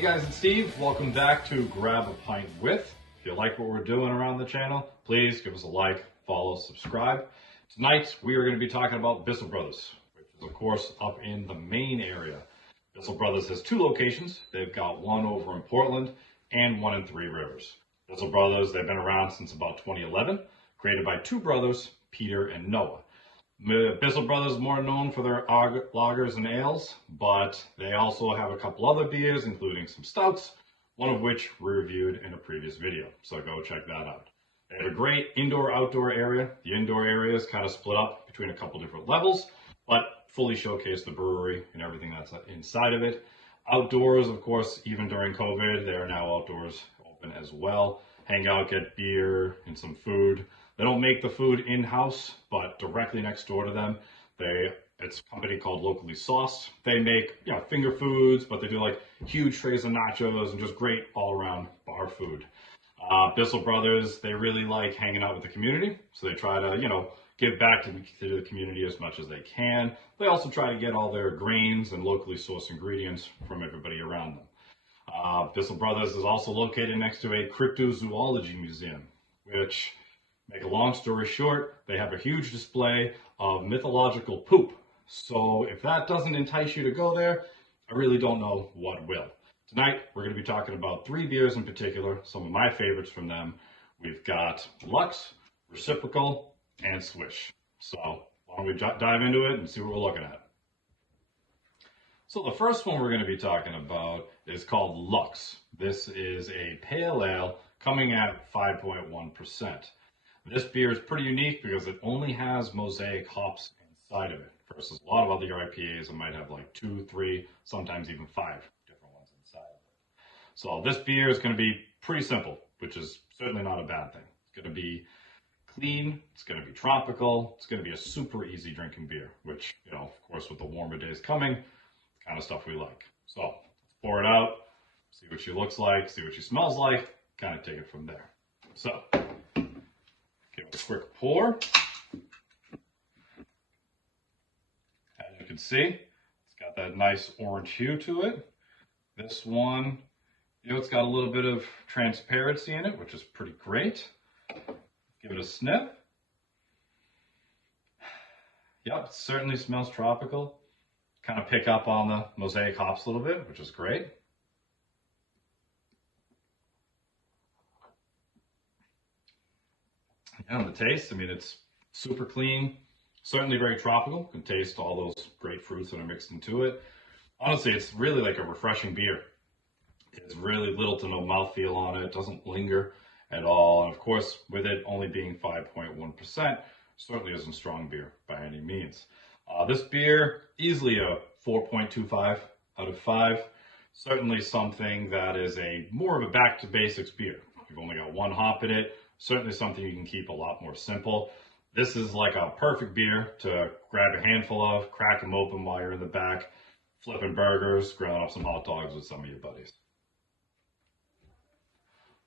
Hey guys, it's Steve. Welcome back to Grab a Pint With. If you like what we're doing around the channel, please give us a like, follow, subscribe. Tonight, we are going to be talking about Bissell Brothers, which is, of course, up in the Maine area. Bissell Brothers has two locations. They've got one over in Portland and one in Three Rivers. Bissell Brothers, they've been around since about 2011, created by two brothers, Peter and Noah. Bissell Brothers is more known for their lagers and ales, but they also have a couple other beers, including some stouts, one of which we reviewed in a previous video, so go check that out. They have a great indoor-outdoor area. The indoor area is kind of split up between a couple different levels, but fully showcase the brewery and everything that's inside of it. Outdoors, of course, even during COVID, they are now outdoors open as well. Hang out, get beer and some food. They don't make the food in-house, but directly next door to them, it's a company called Locally Sauced. They make, finger foods, but they do like huge trays of nachos and just great all-around bar food. Bissell Brothers, they really like hanging out with the community, so they try to, give back to the community as much as they can. They also try to get all their grains and locally sourced ingredients from everybody around them. Bissell Brothers is also located next to a cryptozoology museum, which, make a long story short, they have a huge display of mythological poop. So if that doesn't entice you to go there, I really don't know what will. Tonight, we're going to be talking about three beers in particular, some of my favorites from them. We've got Lux, Reciprocal, and Swish. So why don't we dive into it and see what we're looking at. So the first one we're going to be talking about is called Lux. This is a pale ale coming at 5.1%. This beer is pretty unique because it only has mosaic hops inside of it versus a lot of other IPAs that might have like 2, 3, sometimes even 5 different ones inside of it. So this beer is going to be pretty simple, which is certainly not a bad thing. It's going to be clean, it's going to be tropical, it's going to be a super easy drinking beer, which, of course, with the warmer days coming, kind of stuff we like. So let's pour it out, see what she looks like, see what she smells like, kind of take it from there. So give it a quick pour. As you can see, it's got that nice orange hue to it. This one, it's got a little bit of transparency in it, which is pretty great. Give it a sniff. Yep, it certainly smells tropical. Kind of pick up on the mosaic hops a little bit, which is great. And the taste, it's super clean, certainly very tropical. You can taste all those great fruits that are mixed into it. Honestly, it's really like a refreshing beer. It's really little to no mouthfeel on it. It doesn't linger at all. And of course, with it only being 5.1%, certainly isn't strong beer by any means. This beer, easily a 4.25 out of 5. Certainly something that is more of a back to basics beer. You've only got one hop in it. Certainly something you can keep a lot more simple. This is like a perfect beer to grab a handful of, crack them open while you're in the back, flipping burgers, grilling up some hot dogs with some of your buddies.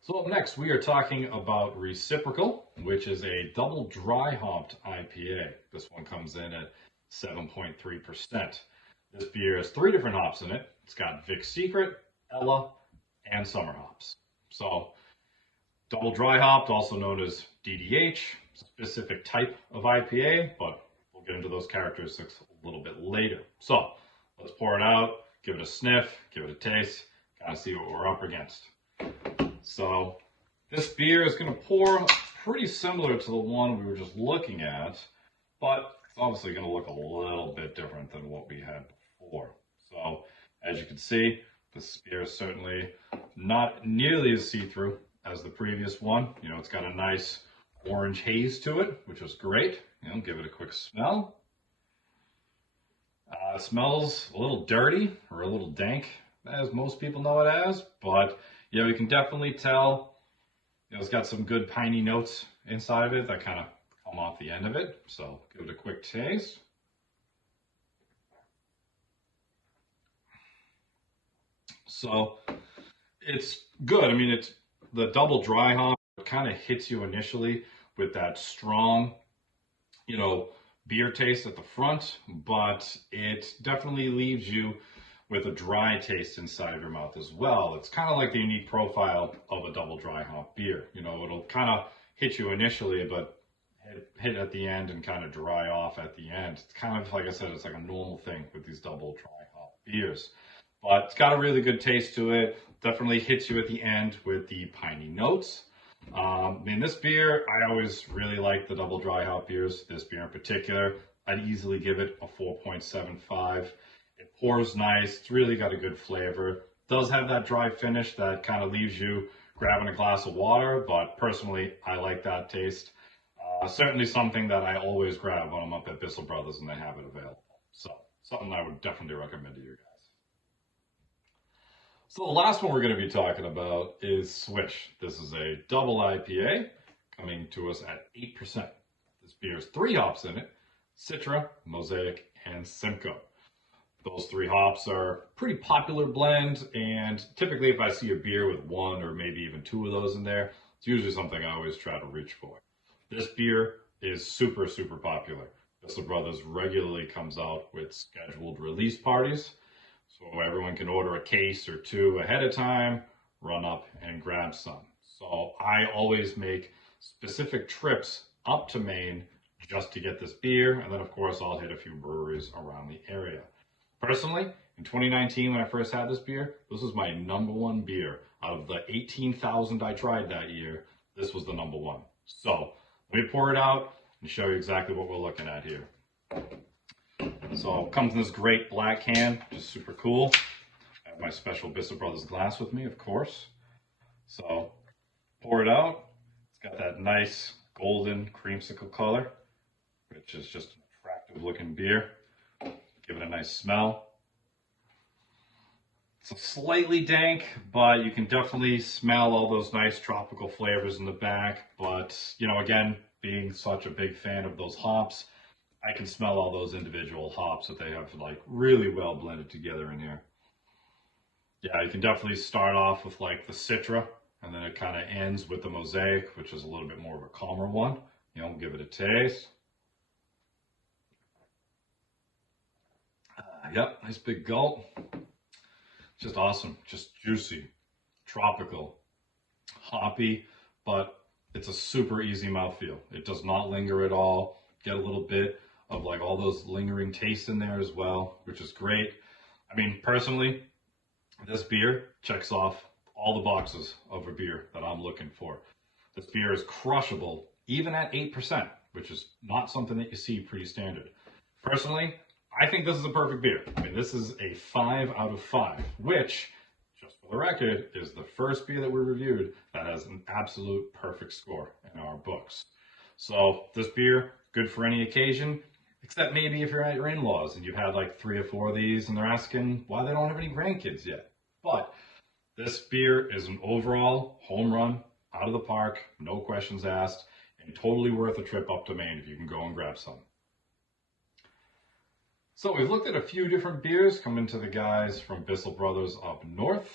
So up next, we are talking about Reciprocal, which is a double dry hopped IPA. This one comes in at 7.3%. This beer has 3 different hops in it. It's got Vic Secret, Ella, and Summer hops. So double dry hopped, also known as DDH, specific type of IPA, but we'll get into those characteristics a little bit later. So let's pour it out, give it a sniff, give it a taste, kind of see what we're up against. So this beer is going to pour pretty similar to the one we were just looking at, but it's obviously going to look a little bit different than what we had before. So as you can see, this beer is certainly not nearly as see-through as the previous one. It's got a nice orange haze to it, which is great. Give it a quick smell. It smells a little dirty or a little dank, as most people know it as, but you can definitely tell it's got some good piney notes inside of it that kind of come off the end of it. So give it a quick taste. So it's good. It's the double dry hop kind of hits you initially with that strong, beer taste at the front, but it definitely leaves you with a dry taste inside of your mouth as well. It's kind of like the unique profile of a double dry hop beer. You know, it'll kind of hit you initially, but hit at the end and kind of dry off at the end. It's kind of, like I said, it's like a normal thing with these double dry hop beers. But it's got a really good taste to it. Definitely hits you at the end with the piney notes. I mean, this beer, I always really like the double dry hop beers. This beer in particular, I'd easily give it a 4.75. It pours nice. It's really got a good flavor. It does have that dry finish that kind of leaves you grabbing a glass of water, but personally, I like that taste. Certainly something that I always grab when I'm up at Bissell Brothers and they have it available. So something I would definitely recommend to you guys. So the last one we're going to be talking about is Swish. This is a double IPA coming to us at 8%. This beer has 3 hops in it: Citra, Mosaic, and Simcoe. Those 3 hops are a pretty popular blend, and typically if I see a beer with 1 or maybe even 2 of those in there, it's usually something I always try to reach for. This beer is super, super popular. Bissell Brothers regularly comes out with scheduled release parties, so everyone can order a case or 2 ahead of time, run up and grab some. So I always make specific trips up to Maine just to get this beer, and then of course I'll hit a few breweries around the area. Personally, in 2019 when I first had this beer, this was my #1 beer. Out of the 18,000 I tried that year, this was the #1. So let me pour it out and show you exactly what we're looking at here. So it comes in this great black can, which is super cool. I have my special Bissell Brothers glass with me, of course. So pour it out. It's got that nice golden creamsicle color, which is just an attractive looking beer. Give it a nice smell. It's slightly dank, but you can definitely smell all those nice tropical flavors in the back. But, you know, again, being such a big fan of those hops, I can smell all those individual hops that they have like really well blended together in here. Yeah, you can definitely start off with like the Citra, and then it kind of ends with the Mosaic, which is a little bit more of a calmer one. You know, give it a taste. Yep, nice big gulp. Just awesome, just juicy, tropical, hoppy, but it's a super easy mouthfeel. It does not linger at all. Get a little bit of like all those lingering tastes in there as well, which is great. I mean, personally, this beer checks off all the boxes of a beer that I'm looking for. This beer is crushable, even at 8%, which is not something that you see pretty standard. Personally, I think this is a perfect beer. I mean, this is a 5 out of 5, which, just for the record, is the first beer that we reviewed that has an absolute perfect score in our books. So this beer, good for any occasion, except maybe if you're at your in-laws and you've had like 3 or 4 of these and they're asking why they don't have any grandkids yet. But this beer is an overall home run, out of the park, no questions asked, and totally worth a trip up to Maine if you can go and grab some. So we've looked at a few different beers coming to the guys from Bissell Brothers up north.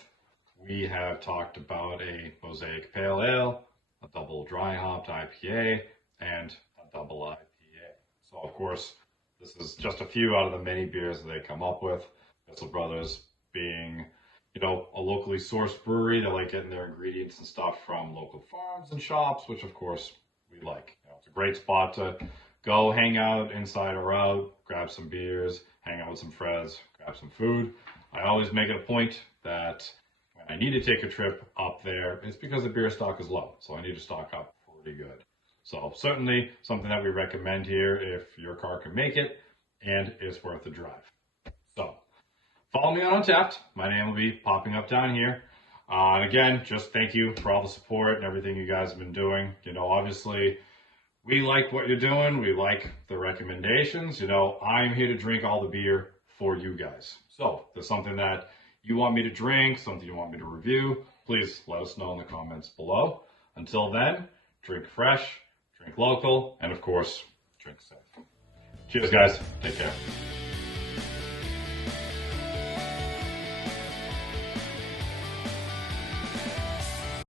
We have talked about a Mosaic Pale Ale, a double dry hopped IPA, and a double IPA. So of course, this is just a few out of the many beers that they come up with. Bissell Brothers being, you know, a locally sourced brewery. They like getting their ingredients and stuff from local farms and shops, which of course we like. You know, it's a great spot to go hang out inside or out, grab some beers, hang out with some friends, grab some food. I always make it a point that when I need to take a trip up there, it's because the beer stock is low. So I need to stock up pretty good. So certainly something that we recommend here if your car can make it and it's worth the drive. So follow me on Untappd. My name will be popping up down here. And again, just thank you for all the support and everything you guys have been doing. You know, obviously, we like what you're doing. We like the recommendations. You know, I'm here to drink all the beer for you guys. So if there's something that you want me to drink, something you want me to review, please let us know in the comments below. Until then, drink fresh, drink local, and of course, drink safe. Cheers, guys. Take care.